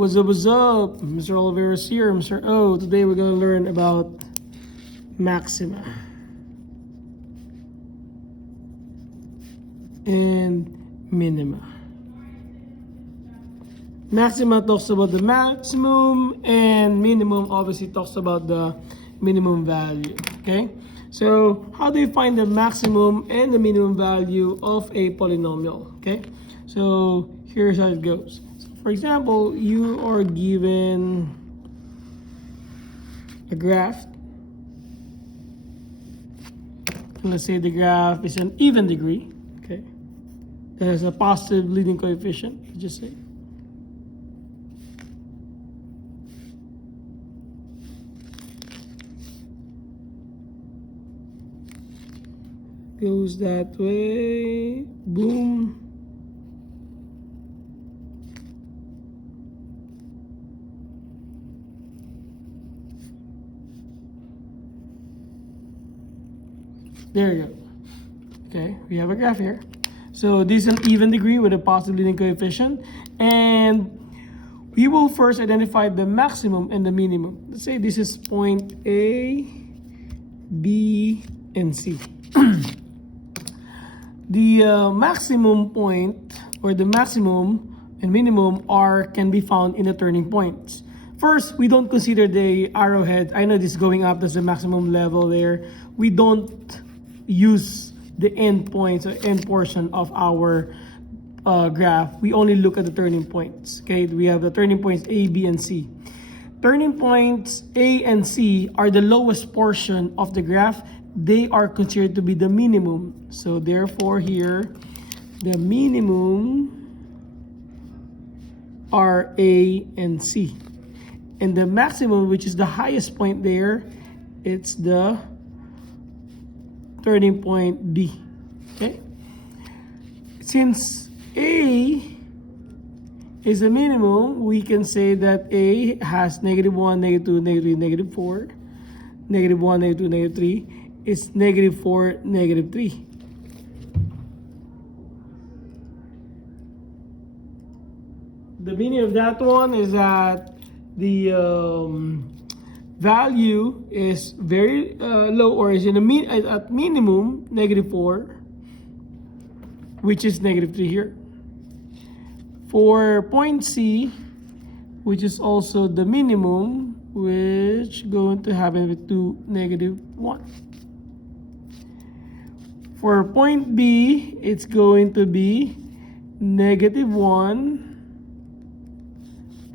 What's up? Mr. Oliveira's here, Mr. O. Today we're going to learn about maxima and minima. Maxima talks about the maximum, and minimum obviously talks about the minimum value. Okay, so how do you find the maximum and the minimum value of a polynomial? Okay, so here's how it goes. For example, you are given a graph. And let's say the graph is an even degree. Okay, that has a positive leading coefficient. Let's just say. Goes that way. Boom. There you go. Okay, we have a graph here. So this is an even degree with a positive leading coefficient. And we will first identify the maximum and the minimum. Let's say this is point A, B, and C. The maximum point or the maximum and minimum can be found in the turning points. First, we don't consider the arrowhead. I know this is going up, that's the maximum level there. We don't use the end points or end portion of our graph. We only look at the turning points. Okay, we have the turning points A, B, and C. Turning points A and C are the lowest portion of the graph. They are considered to be the minimum. So therefore here, the minimum are A and C. And the maximum, which is the highest point there, it's the turning point B. Okay? Since A is a minimum, we can say that A has -1, -2, -3, -4. -1, -2, -3 is -4, -3. The meaning of that one is that the value is very low, or is in at minimum -4, which is -3 here. For point C, which is also the minimum, which going to happen with -1. For point B, it's going to be -1,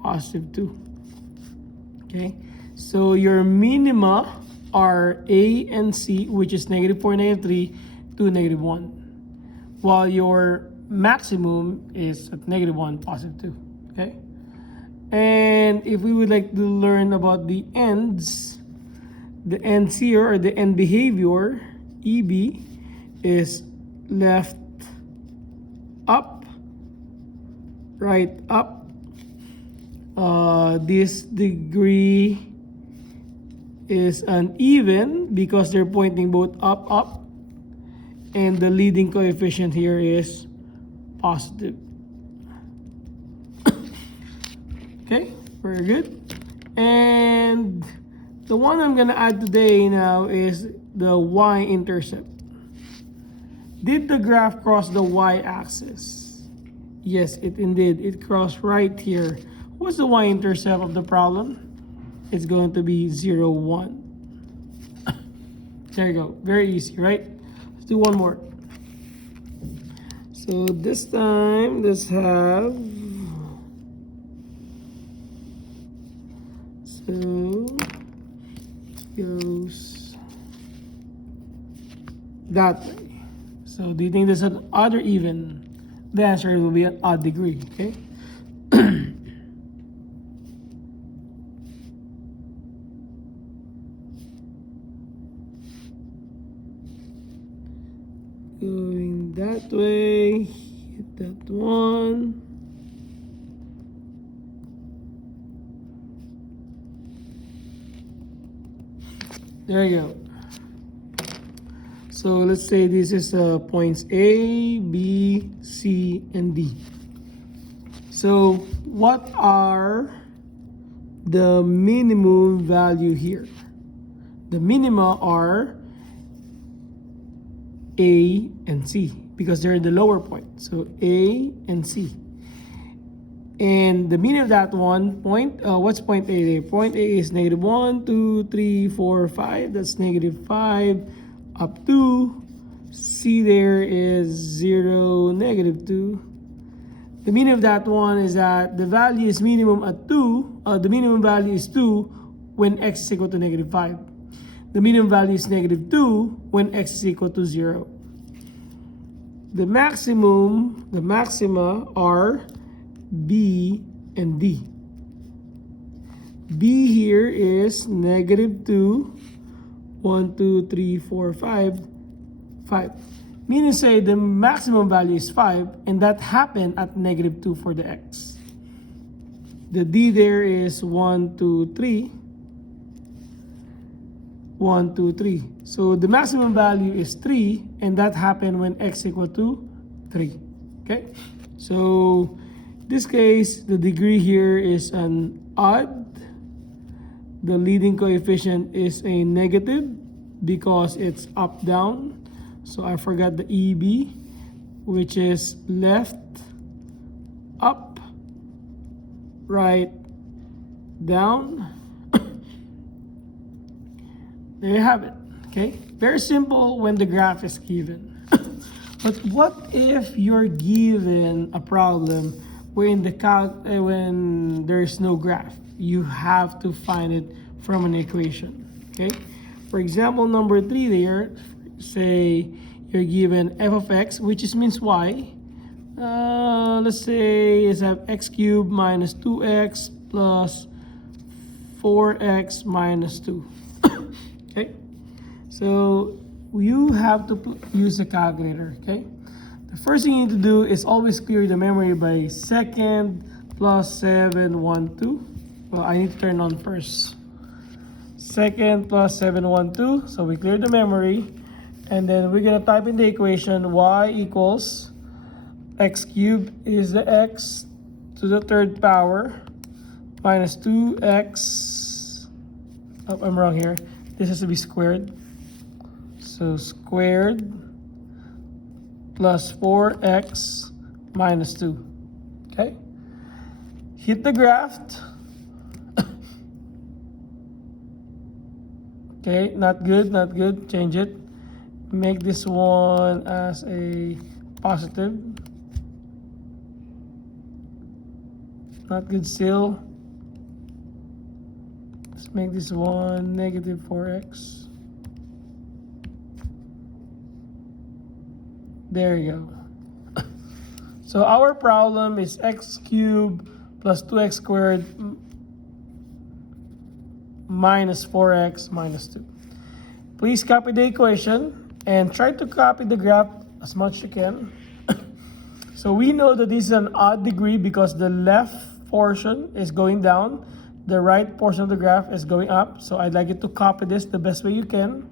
+2. Okay, so your minima are A and C, which is -4, -3 to -1, while your maximum is at -1, +2. Okay, and if we would like to learn about the ends here, or the end behavior, EB is left up, right up. This degree is uneven because they're pointing both up, and the leading coefficient here is positive. Okay, very good. And the one I'm gonna add today now is the y-intercept. Did the graph cross the y-axis? Yes, it indeed. It crossed right here. What's the y-intercept of the problem? It's going to be 0, 1. There you go. Very easy, right? Let's do one more. So this time, let's have... So, it goes that way. So do you think there's an odd or even? The answer will be an odd degree, okay? Going that way, hit that one. There you go. So let's say this is points A, B, C, and D. So what are the minimum value here? The minima are A and C because they're the lower point. So A and C. And the meaning of that one point, what's point A there? Point A is negative 1, 2, 3, 4, 5. That's negative 5 up to C there is 0, negative 2. The meaning of that one is that the value is minimum at 2. The minimum value is 2 when x is equal to negative 5. The minimum value is negative 2 when x is equal to 0. The maxima are B and D. B here is negative 2, 1, 2, 3, 4, 5, 5. Meaning say the maximum value is 5 and that happened at negative 2 for the x. The D there is 1, 2, 3. 1, 2, 3. So the maximum value is 3 and that happened when x equal to 3. Okay? So this case, the degree here is an odd. The leading coefficient is a negative because it's up down. So I forgot the EB, which is left, up, right, down. There you have it. Okay, very simple when the graph is given. But what if you're given a problem when there is no graph? You have to find it from an equation. Okay, for example, number 3 there, say you're given f of x, which is means y. Let's say is have x cubed minus 2x plus 4x minus 2. Okay, so you have to use a calculator. Okay, the first thing you need to do is always clear the memory by second plus 7, 1, 2. Well, I need to turn on first. Second plus 7, 1, 2. So we clear the memory. And then we're going to type in the equation y equals x cubed is the x to the third power minus 2x. Oh, I'm wrong here. This has to be squared. So squared plus 4x minus 2. Okay? Hit the graph. Okay, not good, not good. Change it. Make this one as a positive. Not good still. Let's make this one negative 4x. There you go. So our problem is x cubed plus 2x squared minus 4x minus 2. Please copy the equation and try to copy the graph as much as you can. So we know that this is an odd degree because the left portion is going down, the right portion of the graph is going up. So I'd like you to copy this the best way you can.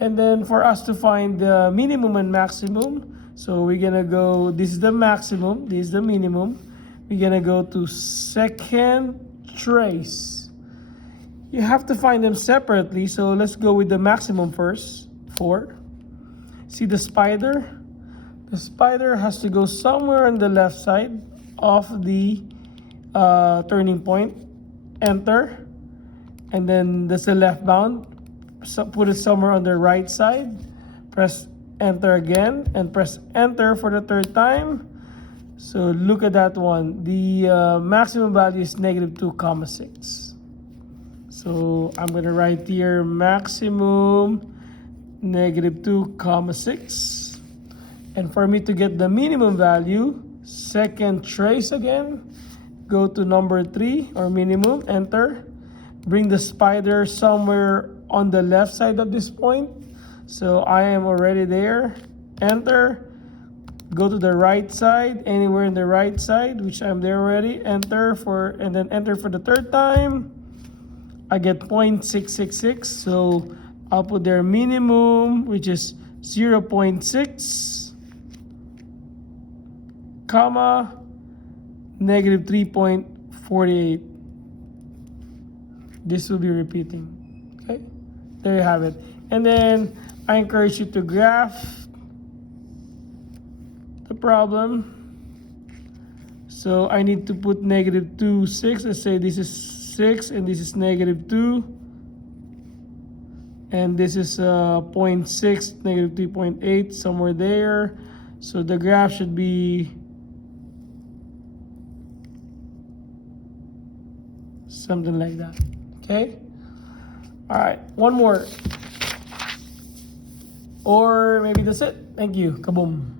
And then for us to find the minimum and maximum, so we're gonna go, this is the maximum, this is the minimum. We're gonna go to second trace. You have to find them separately, so let's go with the maximum first. 4. See the spider? The spider has to go somewhere on the left side of the turning point. Enter. And then there's a left bound. So put it somewhere on the right side. Press enter again and press enter for the third time. So look at that one. The maximum value is negative 2,6. So I'm going to write here maximum negative 2,6. And for me to get the minimum value, second trace again, go to number 3 or minimum, enter. Bring the spider somewhere on the left side of this point. So I am already there. Enter. Go to the right side, anywhere in the right side, which I'm there already. Enter for, and then enter for the third time. I get 0.666. So I'll put their minimum, which is 0.6, comma, negative 3.48. This will be repeating. Okay, there you have it. And then I encourage you to graph the problem. So I need to put negative 2, 6. Let's say this is 6 and this is negative 2. And this is 0.6, negative 3.8, somewhere there. So the graph should be something like that. Okay? All right, one more. Or maybe that's it. Thank you. Kaboom.